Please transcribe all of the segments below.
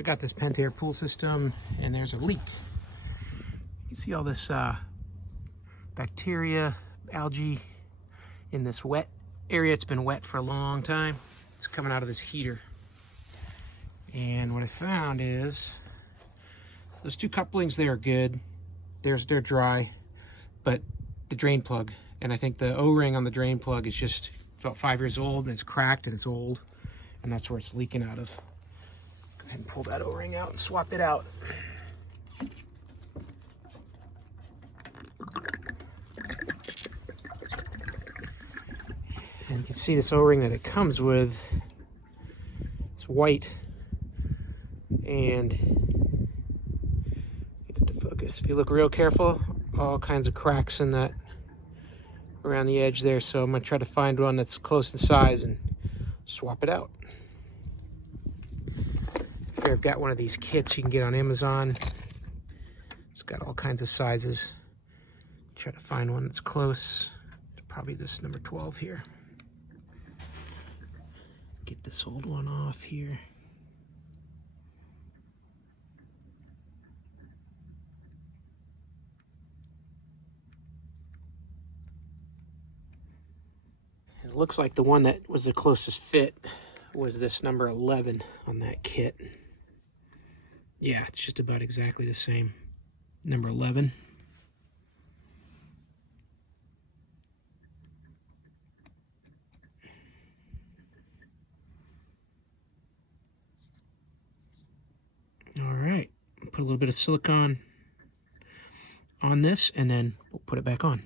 I got this Pentair pool system and there's a leak. You can see all this bacteria, algae in this wet area. It's been wet for a long time. It's coming out of this heater. And what I found is those two couplings, they are good. They're dry, but the drain plug, and I think the O-ring on the drain plug is just about 5 years old and it's cracked and it's old, and that's where it's leaking out of. Go ahead and pull that O-ring out and swap it out. And you can see this O-ring that it comes with. It's white, and get it to focus. If you look real careful, all kinds of cracks in that around the edge there. So I'm gonna try to find one that's close in size and swap it out. Here I've got one of these kits you can get on Amazon. It's got all kinds of sizes. Try to find one that's close. It's probably this number 12 here. Get this old one off here. It looks like the one that was the closest fit was this number 11 on that kit. Yeah, it's just about exactly the same. Number 11. All right, put a little bit of silicone on this and then we'll put it back on.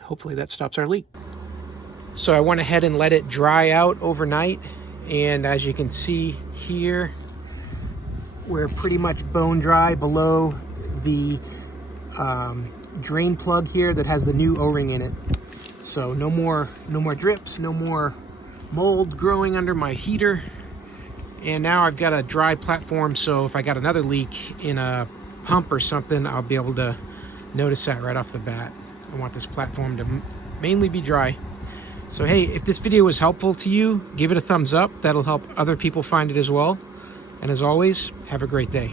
Hopefully that stops our leak. So I went ahead and let it dry out overnight, and as you can see here, we're pretty much bone dry below the drain plug here that has the new O-ring in it. So no more drips, no more mold growing under my heater. And now I've got a dry platform, so if I got another leak in a pump or something, I'll be able to notice that right off the bat. I want this platform to mainly be dry. So hey, if this video was helpful to you, give it a thumbs up. That'll help other people find it as well. And as always, have a great day.